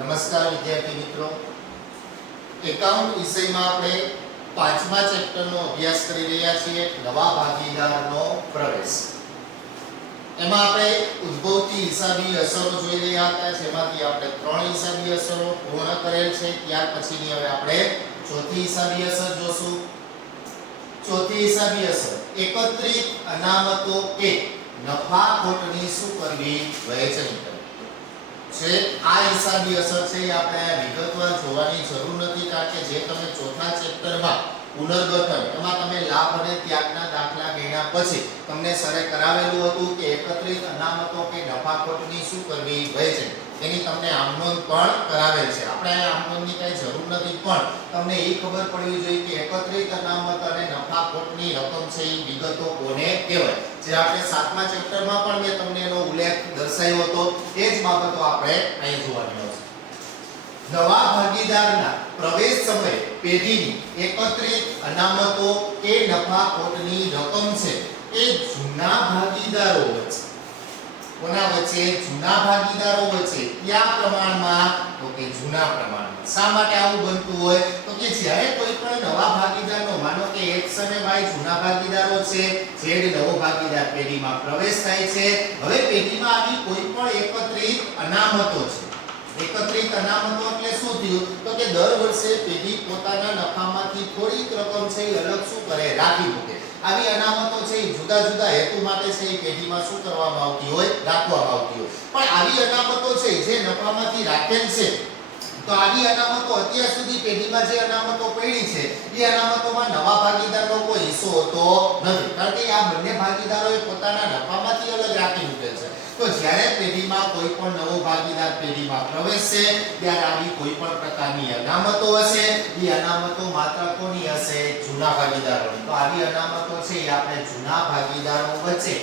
નમસ્કાર વિદ્યાર્થી મિત્રો, એકાઉન્ટ વિષયમાં આપણે પાંચમા ચેપ્ટરનો અભ્યાસ કરી રહ્યા છીએ, નવા ભાગીદારનો પ્રવેશ. એમાં આપણે ઉદ્ભવતી હિસાબી અસરો જોઈ રહ્યા હતા, જેમાંથી આપણે 3 હિસાબી અસરો પૂર્ણ કરેલ છે. ત્યાર પછીની હવે આપણે ચોથી હિસાબી અસર જોશું. ચોથી હિસાબી અસર, એકત્રિત અનામતો કે નફા ખોટની શું કરવી, વહેંચણી કરવી છે. આ હિસાબી અસર છે એ આપણે વિગતવાર જોવાની જરૂર નથી, કારણ કે જે તમે ચોથા ચેપ્ટરમાં પુનર્ગઠન એમાં તમે લાભ અને ત્યાગના દાખલા ગણ્યા પછી તમને સરે કરાવેલું હતું કે એકત્રિત અનામતો કે નફા ખોટની શું કરવી, વહેંચણી, એની તમને આમનોંધ પણ કરાવેલ છે. આપણે આ આમનોંધની કઈ જરૂર નથી, પણ તમને એ ખબર પડવી જોઈએ કે એકત્રિત અનામત અને નફા ખોટની રકમ છે એ વિગતો કોને કહેવાય. જે આપણે 7મા ચેપ્ટરમાં પણ મેં તમને એનો ઉલ્લેખ દર્શાવ્યો હતો, એ જ બાબતો આપણે અહીં જોવાની છે. નવા ભાગીદારના પ્રવેશ સમયે પેઢીની એકત્રિત અનામતો કે નફા ખોટની રકમ છે એ જૂના ભાગીદારો વચ્ચે, કોના વચ્ચે, જૂના ભાગીદારો વચ્ચે કયા પ્રમાણમાં, તો કે જૂના પ્રમાણમાં. શા માટે આવું બનતું હોય, તો કે જ્યારે કોઈ પણ નવા ભાગીદારનો, માનો કે x અને y જૂના ભાગીદારો છે, z નવો ભાગીદાર પેઢીમાં પ્રવેશ થાય છે. હવે પેઢીમાં આવી કોઈ પણ એકત્રિત અનામતો છે. એકત્રિત અનામતો એટલે શું થયું, તો કે દર વર્ષે પેઢી પોતાના નફામાંથી થોડીક રકમ છે એ અલગ શું કરે, રાખી મૂકે. આવી અનામતો છે એ જુદા જુદા હેતુ માટે છે એ પેઢીમાં શું કરવામાં આવતી હોય, રાખવામાં આવતી હોય. પણ આવી અનામતો છે જે નફામાંથી રાખેલ છે, તો આવી અનામતો અત્યાર સુધી પેઢીમાં જે અનામતો પડી છે એ અનામતોમાં નવા ભાગીદારનો કોઈ હિસ્સો હોતો નથી, કારણ કે આ બંને ભાગીદારોએ પોતાના નફામાંથી અલગ રાખી મૂકેલ છે. તો જ્યારે પેઢીમાં કોઈ પણ નવો ભાગીદાર પેઢીમાં પ્રવેશશે ત્યારે આવી કોઈ પણ પ્રકારની અનામતો હશે, એ અનામતો માત્ર કોની હશે, જૂના ભાગીદારોની. તો આવી અનામતો છે એ આપણે જૂના ભાગીદારો વચ્ચે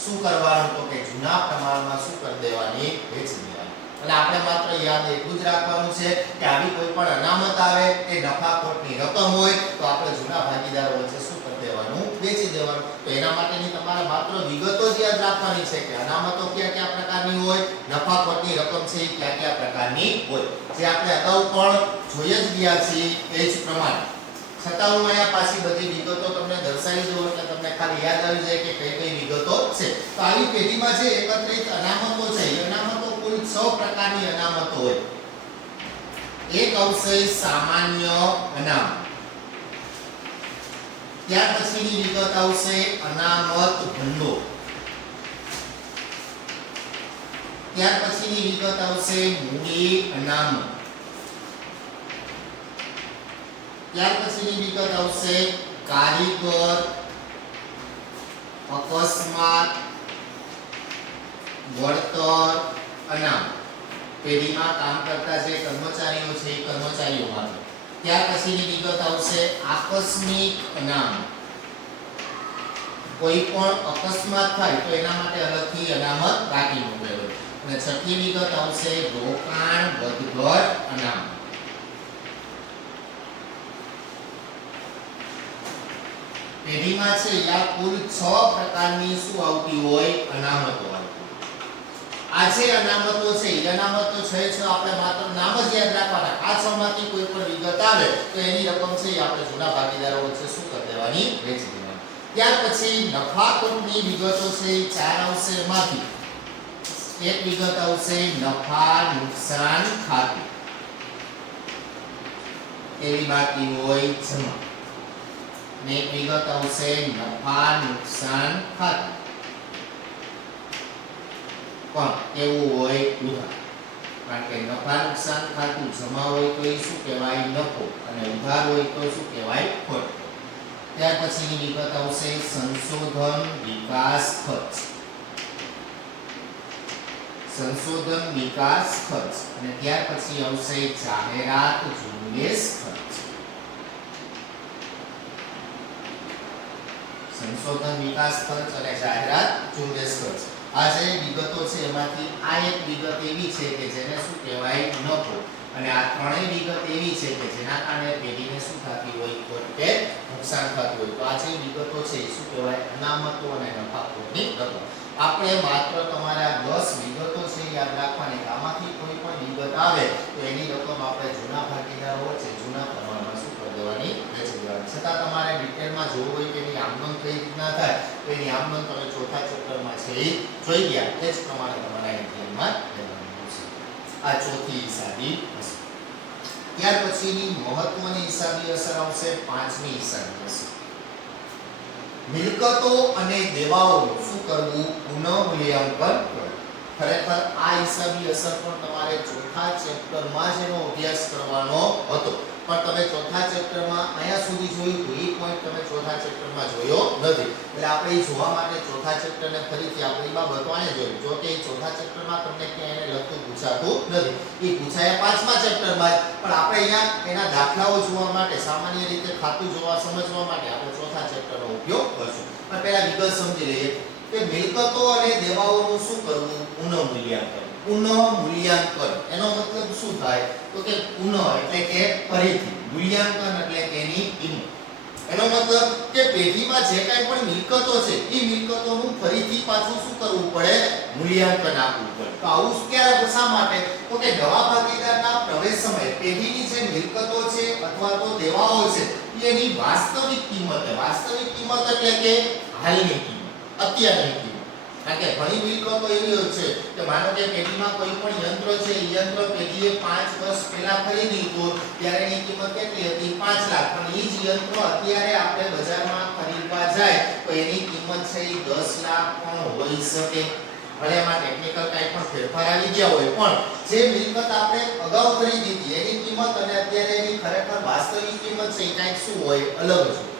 શું કરવાનું, તો કે જૂના પ્રમાણમાં શું કરી દેવાની, વેચી દેવાની. અને આપણે માત્ર યાદ એટલું જ રાખવાનું છે કે આવી કોઈ પણ અનામત આવે એ નફા ખોટની રકમ હોય તો આપણે જૂના ભાગીદારો વચ્ચે શું કરી દેવાનું, વેચી દેવાનું. તો એના માટેની તમારે માત્ર વિગતો જ યાદ રાખવાની છે કે અનામતો કયા કયા પ્રકારની હોય, નફા ખોટની રકમ છે એ કયા કયા પ્રકારની હોય, જે આપણે અગાઉ પણ જોઈ જ ગયા છીએ એ જ પ્રમાણે. છતાં હું અહીંયા પાછી બધી વિગતો તમને દર્શાવી દઉં એટલે તમને ખાલી યાદ આવી જાય કે કઈ કઈ વિગતો છે. તો આવી પેઢીમાં જે એકત્રિત અનામતો છે એ અનામતો કુલ 6 પ્રકારની અનામતો હોય. એક આવશે સામાન્ય અનામત, ત્યાર પછીની વિગત આવશે અનામત ભંડોળ, ત્યાર પછીની વિગત આવશે મૂડી અનામત, ત્યાર પછીની વિગત આવશે કારીગર અકસ્માત વળતર અનામત, પેઢીમાં કામ કરતા જે કર્મચારીઓ છે એ કર્મચારીઓ માટે. ત્યાર પછીની વિગત આવશે આકસ્મિક અનામત, કોઈ પણ અકસ્માત થાય તો એના માટે અલગથી અનામત રાખી મૂકેલ હોય. અને છઠ્ઠી વિગત આવશે રોકાણ વધઘટ અનામત. પેઢીમાં છે યા કુલ 6 પ્રકારની શું આવતી હોય, અનામતો આવતી. આ જે અનામતો છે એ અનામતો છે આપણે માત્ર નામ જ યાદ રાખવાના. આ 6 માંથી કોઈ પણ વિગત આવે તો એની રકમ છે એ આપણે જૂના ભાગીદારો વચ્ચે શું કરી દેવાની, વેચી દેવાની. ત્યાર પછી નફા ખોટની વિગતો છે એ 4 આવશે. એમાંથી એક વિગત આવશે નફા નુકસાન ખાતું, એવી બાકી હોય જમા. ને એક વિગત આવશે નફા નુકસાન ખાતું, પણ એવું હોય ઉધાર. કારણ કે નફા નુકસાન ખાતું જમા હોય તો એ શું કહેવાય, નફો, અને ઉધાર હોય તો શું કહેવાય, ખોટ. ત્યાર પછીની વિગત આવશે સંશોધન વિકાસ ખર્ચ, સંશોધન વિકાસ ખર્ચ. અને ત્યાર પછી આવશે જાહેરાત ઝુંબેશ ખર્ચ. સંશોધન વિકાસ ખર્ચ અને જાહેરાત ઝુંબેશ ખર્ચ. આ જે વિગતો છે એમાંથી આ એક વિગત એવી છે કે જેને શું કહેવાય, નફો. અને આ ત્રણેય વિગત એવી છે કે જેના કારણે પેઢીને શું થતી હોય, ખોટ કે નુકસાન થતું હોય. તો આ જે વિગતો છે એ શું કહેવાય, અનામતો અને નફા ખોટની રકમ. આપણે માત્ર તમારે આ 10 વિગતો છે યાદ રાખવાની. આમાંથી કોઈ પણ વિગત આવે તો થાય તો એની આમનો તમે ચોથા ચેપ્ટરમાં છે એ જોઈ ગયા. એ જ પ્રમાણે તમારે અહીં ધ્યાનમાં લેવાનું છે. આ ચોથી હિસાબી અસર. ત્યાર પછીની મહત્વની હિસાબી અસર આવશે પાંચમી હિસાબી અસર. મિલકતો અને દેવાઓનું શું કરવું? પુનઃ મૂલ્યાંકન કરવું. ખરેખર આ હિસાબી અસર પણ તમારે ચોથા ચેપ્ટરમાં જ એનો અભ્યાસ કરવાનો હતો, પણ તમે ચોથા ચેપ્ટરમાં અહીંયા સુધી જોયું તો એ પોઈન્ટ તમે ચોથા ચેપ્ટરમાં જોયો નથી. એટલે આપણે એ જોવા માટે ચોથા ચેપ્ટરને ફરીથી આપણે એ બાબતો અહીંયા જોઈ. જો કે ચોથા ચેપ્ટરમાં તમને ક્યાંય એને લગતું પૂછાતું નથી, એ પૂછાયા પાંચમા ચેપ્ટરમાં જ, પણ આપણે અહીંયા એના દાખલાઓ જોવા માટે, સામાન્ય રીતે ખાતું જોવા સમજવા માટે આપણે ચોથા ચેપ્ટરનો ઉપયોગ કરશું. પણ પહેલા વિગત સમજી લઈએ કે મિલકતો અને દેવાઓનું શું કરવું? પુનઃ મૂલ્યાંકન. પુનઃ મૂલ્યાંકન એનો મતલબ શું થાય? તો કે પુનઃ એટલે કે ફરીથી, મૂલ્યાંકન એટલે કે એની કિંમત. એનો મતલબ કે પેઢીમાં જે કાંઈ પણ મિલકતો છે એ મિલકતોનું ફરીથી પાછું શું કરવું પડે? મૂલ્યાંકન આપવું પડે. તો આવું ક્યારે, શા માટે? તો કે નવા ભાગીદારના પ્રવેશ સમયે પેઢીની જે મિલકતો છે અથવા તો દેવાઓ છે એની વાસ્તવિક કિંમત. વાસ્તવિક કિંમત એટલે કે હાલની કિંમત, અત્યારની કિંમત. કારણ કે ઘણી મિલકતો એવી હોય છે કે માનો કે પેઢીમાં કોઈ પણ યંત્ર છે, એ યંત્ર પેઢીએ 5 વર્ષ પહેલા ખરીદ્યું હતું ત્યારે એની કિંમત કેટલી હતી? 5 લાખ. પણ એ જ યંત્ર અત્યારે આપણે બજારમાં ખરીદવા જાય તો એની કિંમત છે એ 10 લાખ પણ હોઈ શકે. ભલે એમાં ટેકનિકલ કાંઈ પણ ફેરફાર આવી ગયા હોય, પણ જે મિલકત આપણે અગાઉ ખરીદી હતી એની કિંમત અને અત્યારે એની ખરેખર વાસ્તવિક કિંમત છે એ કાંઈક શું હોય? અલગ જ હોય.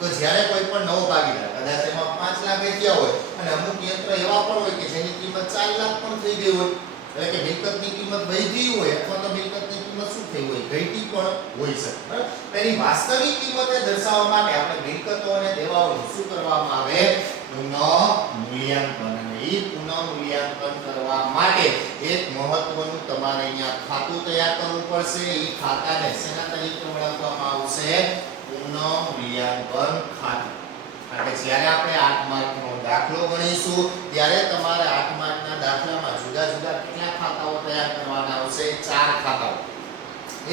તો જ્યારે કોઈ પણ નવો ભાગીદાર કદાચ એમાં 5 લાખ વેચ્યા હોય અને અમુક યંત્ર એવા પણ હોય કે જેની કિંમત 4 લાખ પણ થઈ ગઈ હોય, એટલે કે મિલકતની કિંમત વધી હોય અથવા તો મિલકતની કિંમત શું થઈ હોય? ઘટી પણ હોઈ શકે. બરાબર? એની વાસ્તવિક કિંમતને દર્શાવવા માટે આપણે મિલકતો અને દેવાઓનું શું કરવામાં આવે? પુનઃ મૂલ્યાંકન. અને એ પુનઃ મૂલ્યાંકન કરવા માટે એક મહત્વનું તમારે અહીંયા ખાતું તૈયાર કરવું પડશે. એ ખાતાને શેના તરીકે ઓળખવામાં આવશે? પુનઃ મૂલ્યાંકન ખાતું. કારણ કે જ્યારે આપણે 8 માર્કનો દાખલો ગણીશું ત્યારે તમારે 8 માર્કના દાખલામાં જુદા જુદા કેટલા ખાતાઓ તૈયાર કરવાના આવશે? 4 ખાતાઓ.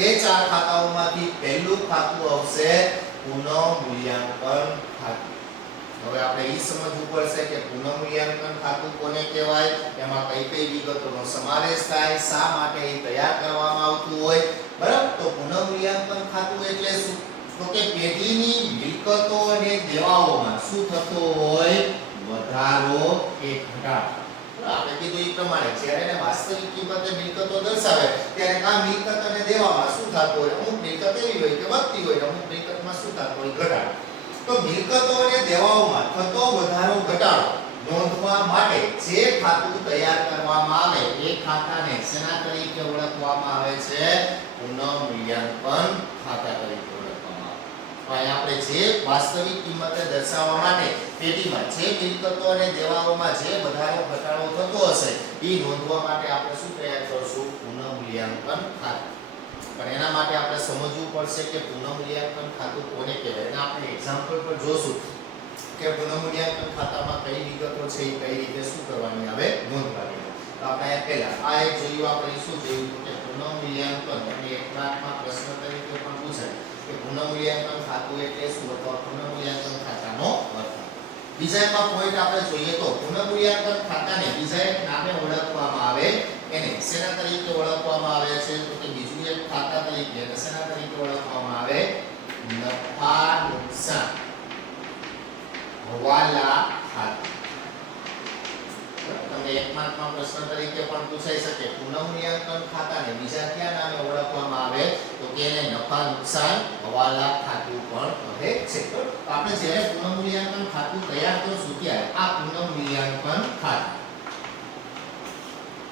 એ 4 ખાતાઓમાંથી પહેલું ખાતું આવશે પુનઃ મૂલ્યાંકન ખાતું. હવે આપણે એ સમજવું પડશે કે પુનઃ મૂલ્યાંકન ખાતું કોને કહેવાય, એમાં કઈ કઈ વિગતોનો સમાવેશ થાય, શા માટે એ તૈયાર કરવામાં આવતું હોય. બરાબર? તો પુનઃ મૂલ્યાંકન ખાતું એટલે શું? તો કે પેઢીની મિલકતો અને દેવાઓમાં શું થતો હોય? વધારો કે ઘટાડો. આપણે કીધું એ પ્રમાણે જ્યારે એને વાસ્તવિક કિંમતે મિલકતો દર્શાવે ત્યારે આ મિલકત અને દેવામાં શું થતું હોય? અમુક મિલકત એવી હોય કે વધતી હોય, અમુક મિલકતમાં શું થતું હોય? ઘટાડો. તો મિલકતો અને દેવાઓમાં થતો વધારો ઘટાડો નોંધવા માટે જે ખાતું તૈયાર કરવામાં આવે એ ખાતાને શેના તરીકે ઓળખવામાં આવે છે? પુનઃ મૂલ્યાંકન ખાતા તરીકે. આપણે જે વાસ્તવિક કિંમતે દર્શાવવા માટે પેઢીમાં જે મિલકતો અને દેવાઓમાં જે વધારો ઘટાડો થતો હશે એ નોંધવા માટે આપણે શું તૈયાર કરશું? પુનઃ મૂલ્યાંકન ખાતું. પણ એના માટે આપણે સમજવું પડશે કે પુનઃ મૂલ્યાંકન ખાતું કોને કહેવાય. એના આપણે એક્ઝામ્પલ પર જોશું કે પુનઃ મૂલ્યાંકન ખાતામાં કઈ વિગતો છે એ કઈ રીતે શું કરવાની આવે? નોંધવાની. તો આપણે પહેલા આ એક જોયું. આપણે શું જોયું કે પુનઃ મૂલ્યાંકન એટલે એક માર્કમાં પ્રશ્ન તરીકે પણ પૂછાય કે પુનઃ મૂલ્યાંકન ખાતું એટલે શું, અથવા પુનઃ મૂલ્યાંકન ખાતાનો અર્થ. બીજા એમાં પોઈન્ટ આપણે જોઈએ તો પુનઃ મૂલ્યાંકન ખાતાને બીજા એક નામે ઓળખવામાં આવે. એને શેના તરીકે ઓળખવામાં આવે છે? તો કે બીજું એક ખાતા તરીકે એને શેના તરીકે ઓળખવામાં આવે? નફા નુકસાન હવાલા ખાતું. તમને એક માર્કમાં પ્રશ્ન તરીકે પણ પૂછાઈ શકે પુનઃ મૂલ્યાંકન ખાતાને બીજા કયા નામે ઓળખવામાં આવે? તો કે એને નફા નુકસાન હવાલા ખાતું પણ કહે છે. તો આપણે જ્યારે પુનઃ મૂલ્યાંકન ખાતું તૈયાર કરશું ત્યારે આ પુનઃ મૂલ્યાંકન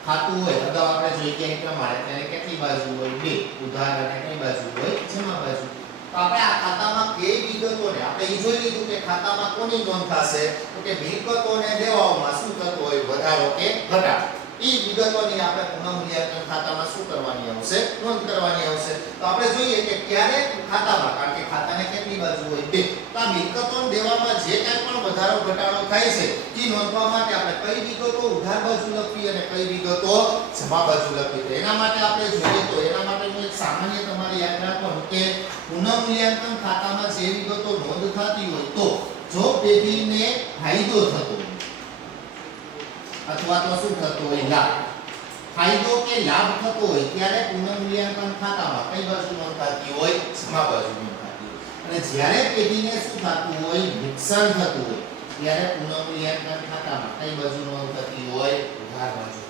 ખાતું હોય. અગાઉ આપણે જોઈ ગયા એ પ્રમાણે તેને કેટલી બાજુ હોય? 2. ઉધાર અને કઈ બાજુ હોય? જમા બાજુ. તો આપણે આ ખાતામાં કઈ વિગતોને આપણે એ જોઈ લીધું કે ખાતામાં કોની નોંધ થશે? તો કે મિલકતો અને દેવાઓમાં શું થતું હોય? વધારો કે ઘટાડો. એ વિગતોની આપણે પુનઃ મૂલ્યાંકન ખાતામાં શું કરવાની આવશે? નોંધ કરવાની આવશે. તો આપણે જોઈએ કે ક્યારે ખાતામાં, કારણ કે ખાતાને કેટલી બાજુ હોય? 2. તો આ મિલકતો અને દેવામાં જે કાંઈ પણ વધારો ઘટાડો થાય છે એ નોંધવા માટે આપણે કઈ વિગતો ઉધાર બાજુ લખવી અને કઈ વિગતો જમા બાજુ લખવી. તો એના માટે આપણે જોઈએ તો એના માટેનું એક સામાન્ય તમારે યાદ રાખવાનું કે પુનઃ મૂલ્યાંકન ખાતામાં જે વિગતો નોંધ થતી હોય તો જો પેઢીને ફાયદો થતો હોય અથવા તો શું થતો હોય લાભ, ફાયદો કે લાભ થતો હોય ત્યારે પુનઃમૂલ્યાંકન ખાતામાં કઈ બાજુ નોંધાતી હોય? જમા બાજુ નોંધાતી હોય. અને જ્યારે પેઢીને શું થતું હોય? નુકસાન થતું હોય ત્યારે પુનઃમૂલ્યાંકન ખાતામાં કઈ બાજુ નોંધાતી હોય? ઉધાર બાજુ.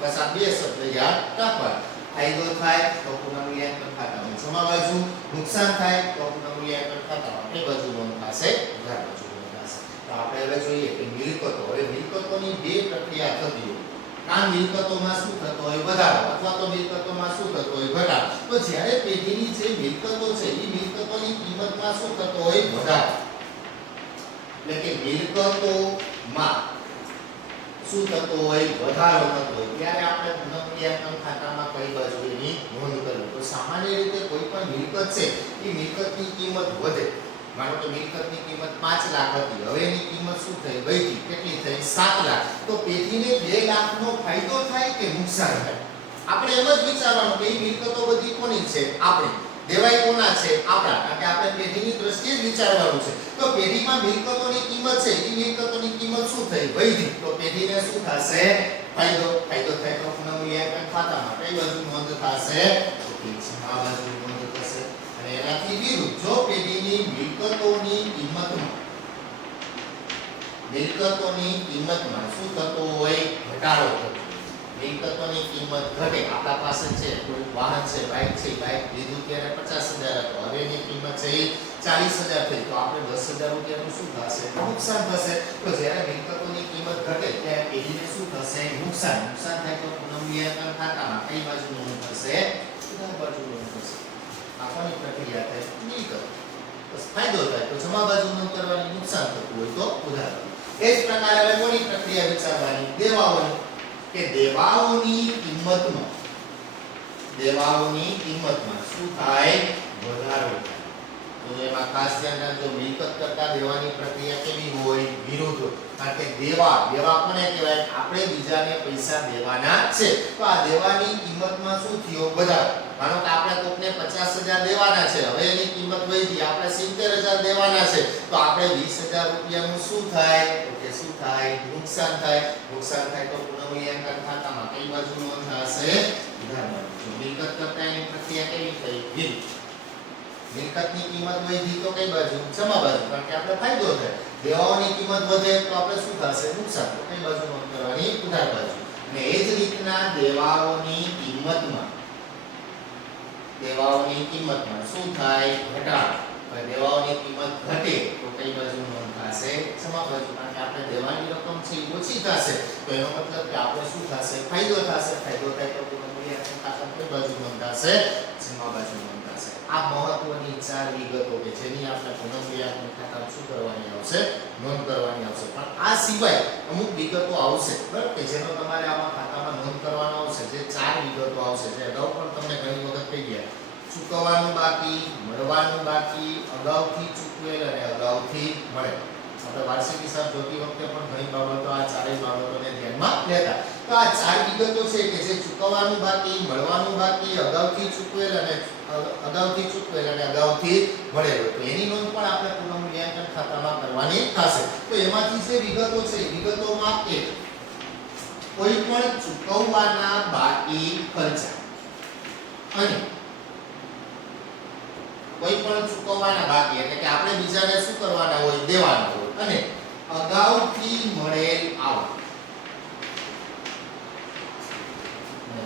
બસ આ બે શબ્દ યાદ રાખવા. ફાયદો થાય તો પુનઃમૂલ્યાંકન ખાતામાં જમા બાજુ, નુકસાન થાય તો પુનઃમૂલ્યાંકન ખાતામાં કઈ બાજુ નોંધાશે? ઉધાર બાજુ નોંધાશે. તો આપણે હવે જોઈએ કે મિલકતો. હવે મિલકતોની બે પ્રક્રિયા થતી હોય. આ મિલકતોમાં શું થતો હોય? વધારો, અથવા તો મિલકતોમાં શું થતો હોય? ઘટાડો. તો જ્યારે પેઢીની જે મિલકતો છે એ મિલકતોની કિંમતમાં શું થતો હોય? વધારો. એટલે કે મિલકતોમાં શું થતો હોય? વધારો થતો હોય ત્યારે આપણે પુનઃમૂલ્યાંકન ખાતામાં કઈ બાજુ એની નોંધ કરવી? તો સામાન્ય રીતે કોઈ પણ મિલકત છે એ મિલકતની કિંમત વધે. માનો કે મિલકતની કિંમત 5 લાખ હતી, હવે એની કિંમત શું થઈ? વધી. કેટલી થઈ? 7 લાખ. તો પેઢીને 2 લાખનો ફાયદો થાય કે નુકસાન થાય? આપણે એમ જ વિચારવાનું કે એ મિલકતો બધી કોની છે? આપણી. દેવાય કોના છે? આપણા. કારણ કે આપણે પેઢીની દ્રષ્ટિએ જ વિચારવાનું છે. તો પેઢીમાં મિલકતોની કિંમત છે એ મિલકતોની કિંમત શું થઈ? વધી. તો પેઢીને શું થશે? ફાયદો. ફાયદો થાય તો પુનઃમૂલ્યાંકન ખાતામાં કઈ બાજુ નોંધ થશે? તો કે જમા બાજુ નોંધ થશે. અને એનાથી વિરુદ્ધ જો પેઢીની મિલકતોની કિંમતમાં શું થતો હોય? ઘટાડો થતો. મિલકતોની કિંમત ઘટે. આપણા પાસે છે કોઈ વાહન છે, બાઇક છે, બાઇક લીધું ત્યારે 50,000 હતો, હવે એની કિંમત છે 40,000 થઈ. તો આપણે 10,000 રૂપિયાનું શું થશે? નુકસાન થશે. તો જ્યારે મિલકતોની કિંમત ઘટે ત્યારે પેઢીને શું થશે? નુકસાન. નુકસાન થાય તો પુનઃમૂલ્યાંકન ખાતામાં કઈ બાજુ નોંધ થશે? ઉધાર બાજુ નોંધ થશે. આ કોની પ્રક્રિયા થાય? મિલકત. બસ ફાયદો થાય તો જમા બાજુ નોંધ કરવાની, નુકસાન થતું હોય તો ઉધાર. એ જ પ્રકારે હવે કોની પ્રક્રિયા વિચારવાની? દેવાઓની. કે દેવાઓની કિંમતમાં શું થાય? વધારો થાય. તો એમાં ખાસ ધ્યાન રાખજો, મિલકત કરતા દેવાની પ્રક્રિયા કેવી હોય? વિરુદ્ધ હોય. કારણ કે દેવા કોને કહેવાય? આપણે બીજાને પૈસા દેવાના છે. તો આ દેવાની કિંમતમાં શું થયો? વધારો. માનો કે આપણે કોકને 50,000 દેવાના છે, હવે એની કિંમત વધી, આપણે 70,000 દેવાના છે, તો આપણે 20,000 રૂપિયાનું શું થાય? તો કે શું થાય? નુકસાન થાય. નુકસાન થાય તો પુનઃમૂલ્યાંકન ખાતામાં કઈ બાજુ નોંધ થશે? ઉધાર બાજુ. મિલકત કરતા એની પ્રક્રિયા કેવી થઈ? વિરુદ્ધ. મિલકતની કિંમત વધી તો કઈ બાજુ? જમા બાજુ. કારણ કે આપણે ફાયદો થાય. દેવાઓની કિંમત વધે તો આપણે શું થશે? નુકસાન. તો કઈ બાજુ નોંધ કરવાની? ઉધાર બાજુ. અને એ જ રીતના દેવાઓની કિંમતમાં શું થાય? ઘટાડો. દેવાઓની કિંમત ઘટે તો કઈ બાજુ નોંધ થશે? જમા બાજુ. કારણ કે આપણે દેવાની રકમ છે ઓછી થશે, તો એનો મતલબ કે આપણે શું થશે? ફાયદો થશે. ફાયદો થાય તો પુનઃમૂલ્યાંકન ખાતામાં કઈ બાજુ નોંધ થશે? જમા બાજુ નોંધ થશે. આ મહત્વની 4 વિગતો કે જેની આપણે પુનઃમૂલ્યાંકન ખાતામાં શું કરવાની આવશે? નોંધ કરવાની આવશે. પણ આ સિવાય અમુક વિગતો આવશે, બરાબર, કે જેનો તમારે આમાં ખાતામાં નોંધ કરવાનો આવશે. જે 4 વિગતો આવશે જે અગાઉ પણ તમને ઘણી વખત કહી ગયા. ચૂકવવાનું બાકી, મળવાનું બાકી, અગાઉથી ચૂકવેલ અને અગાઉથી મળેલ. આપણે વાર્ષિક હિસાબ જોતી વખતે પણ ઘણી બાબતો આ ચારેય બાબતોને ધ્યાનમાં લેતા. તો આ 4 વિગતો છે કે જે ચૂકવવાનું બાકી, મળવાનું બાકી, અગાઉથી ચૂકવેલ અને અગાઉથી મળેલ. તો એની નોંધ પણ આપણે પુનઃમૂલ્યાંકન ખાતામાં કરવાની થશે. તો એમાંથી જે વિગતો છે એ વિગતોમાં એક કોઈ પણ ચૂકવવાના બાકી ખર્ચા અને કોઈ પણ ચૂકવવાના બાકી એટલે કે આપણે બીજાને શું કરવાના હોય? દેવાના હોય. અને અગાઉથી મળેલ આવક.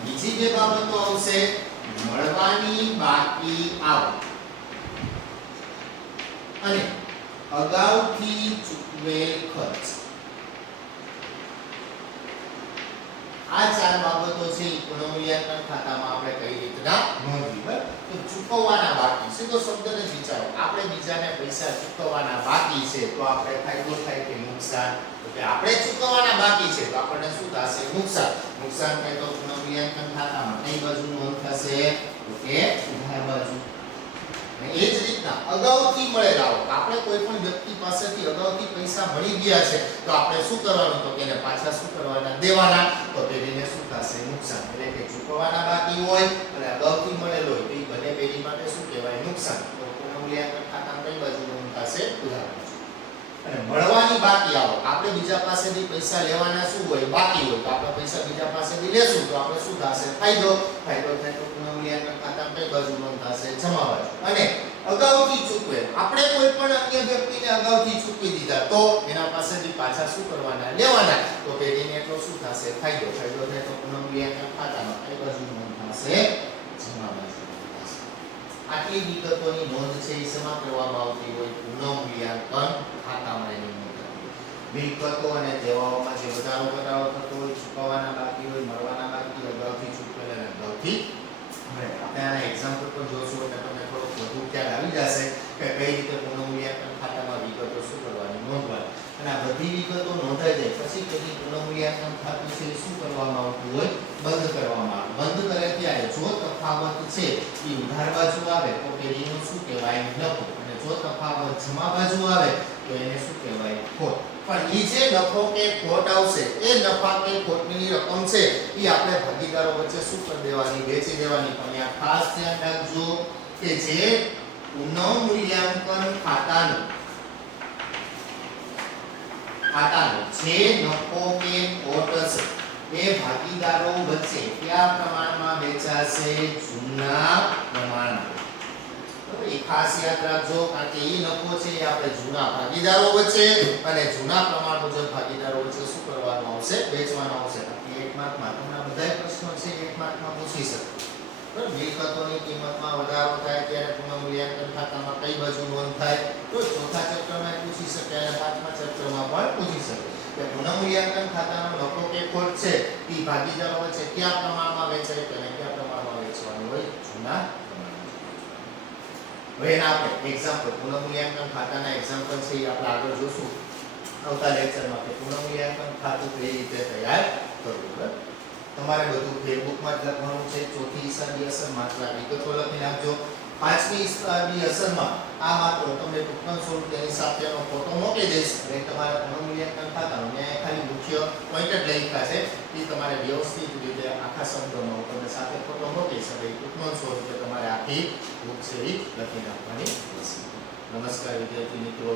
બીજી બે બાબતો આવશે, મળવાની બાકી આવક અને અગાઉથી ચૂકવેલ ખર્ચ. આ 4 બાબતો છે એ પુનઃમૂલ્યાંકન ખાતામાં આપણે કઈ રીતના નોંધવી? બરાબર. તો ચૂકવવાના બાકી, સીધો શબ્દને જ વિચારો. આપણે બીજાને પૈસા ચૂકવવાના બાકી છે તો આપણે ફાયદો થાય કે નુકસાન? તો કે આપણે ચૂકવવાના બાકી છે તો આપણને શું થશે? નુકસાન. નુકસાન થાય તો પુનઃમૂલ્યાંકન ખાતામાં કઈ બાજુ નોંધ થશે? તો કે ઉધાર બાજુ. અને એ જ રીતના અગાઉથી મળેલ આવક. આપણે કોઈ પણ વ્યક્તિ પાસેથી અગાઉથી પૈસા મળી ગયા છે તો આપણે શું કરવાનું? તો કે એને પાછા શું કરવાના? દેવાના. તો પેઢીને શું થશે? નુકસાન. એટલે કે ચૂકવવાના બાકી હોય અને અગાઉથી મળેલ હોય તો એ બંને પેઢી માટે શું કહેવાય? નુકસાન. તો પુનઃમૂલ્યાંકન ખાતામાં કઈ બાજુ નોંધ થશે? ઉધાર બાજુ. અને મળવાની બાકી આવક, આપણે બીજા પાસેથી પૈસા લેવાના શું હોય, બાકી હોય, તો આપણે પૈસા બીજા પાસેથી લેશું તો આપણે શું થશે, ફાયદો. ફાયદો થાય તો પુનઃમૂલ્યાંકન ખાતામાં કઈ બાજુ નોંધાશે, જમા બાજુ. અને અગાઉથી ચૂકવેલ, આપણે કોઈ પણ અન્ય વ્યક્તિને અગાઉથી ચૂકવી દીધા તો એના પાસેથી પાછા શું કરવાના, લેવાના, તો પેઢીને એટલો શું થશે, ફાયદો. ફાયદો થાય તો પુનઃમૂલ્યાંકન ખાતામાં કઈ બાજુ નોંધાશે, જમા બાજુ. આટલી વિગતોની નોંધ છે એ શેમાં કરવામાં આવતી હોય, પુનઃમૂલ્યાંકન ખાતામાં એની નોંધ થતી હોય. મિલકતો અને દેવાઓમાં જે વધારો ઘટાડો થતો હોય, ચૂકવવાના બાકી હોય, મળવાના બાકી હોય, અગાઉથી ચૂકવેલ અને અગાઉથી મળેલ. આપણે આના એક્ઝામ્પલ પણ જોશું એટલે તમને થોડોક વધુ ખ્યાલ આવી જશે કે કઈ રીતે પુનઃમૂલ્યાંકન ખાતામાં વિગતો શું કરવાની, નોંધવાની. અને આ બધી વિગતો નોંધાઈ જાય પછી પછી પુનઃમૂલ્યાંકન ખાતું છે શું કરવામાં આવતું હોય, બંધ કરવામાં આવે. બંધ કરે ત્યારે જો તફાવત છે એ ઉધાર બાજુ આવે તો પેઢીનું શું કહેવાય, નફો. અને જો તફાવત જમા બાજુ આવે તો એને શું કહેવાય, ખોટ. પણ એ જે નફો કે ખોટ આવશે એ નફા કે ખોટની રકમ છે એ આપણે ભાગીદારો વચ્ચે શું કરી દેવાની, વેચી દેવાની. પણ આ ખાસ ધ્યાન રાખજો કે જે પુનઃમૂલ્યાંકન ખાતાનું જે નફો કે ખોટ હશે એ ભાગીદારો વચ્ચે કયા પ્રમાણમાં વેચાશે, જૂના પ્રમાણમાં. એ ખાસ યાદ રાખજો કારણ કે એ નફો છે એ આપણે જૂના ભાગીદારો વચ્ચે અને જૂના પ્રમાણ મુજબ ભાગીદારો વચ્ચે શું કરવાનું આવશે, વેચવાનો આવશે. એક માર્કમાં તમને બધા પ્રશ્નો છે એક માર્કમાં પૂછી શકે. બરાબર, મિલકતોની કિંમતમાં વધારો થાય ત્યારે પુનઃમૂલ્યાંકન ખાતામાં કઈ બાજુ નોંધ થાય, તો ચોથા ચેપ્ટરમાં પૂછી શકે અને પાંચમા ચેપ્ટરમાં પણ પૂછી શકે કે પુનઃમૂલ્યાંકન ખાતાનો નફો કે ખોટ છે એ ભાગીદારો વચ્ચે કયા પ્રમાણમાં વેચાય છે અને કયા પ્રમાણમાં વેચવાનું હોય, જૂના પ્રમાણમાં. હવે એના આપણે એક્ઝામ્પલ, પુનઃમૂલ્યાંકન ખાતાના એક્ઝામ્પલ છે એ આપણે આગળ જોશું આવતા લેક્ચરમાં કે પુનઃમૂલ્યાંકન ખાતું કઈ રીતે તૈયાર કરવું. બરાબર, તમારે બધું ફેસબુકમાં જ લખવાનું છે. ચોથી હિસાબી અસર માત્ર વિગતો લખી નાખજો. પાંચમી હિસાબી અસરમાં આ માત્ર તમને ટૂંકમાં સ્વરૂપે એની સાથેનો ફોટો મોકલી દઈશ અને તમારા પુનઃમૂલ્યાંકન ખાતાનો મેં ખાલી મુખ્ય પોઈન્ટ જ લખ્યા છે એ તમારે વ્યવસ્થિત રીતે આખા શબ્દોમાં તમને સાથે ફોટો મોકલી શકે ટૂંકમાં સ્વરૂપે તમારે આખી બુક છે એ લખી નાખવાની રહેશે. નમસ્કાર વિદ્યાર્થી મિત્રો.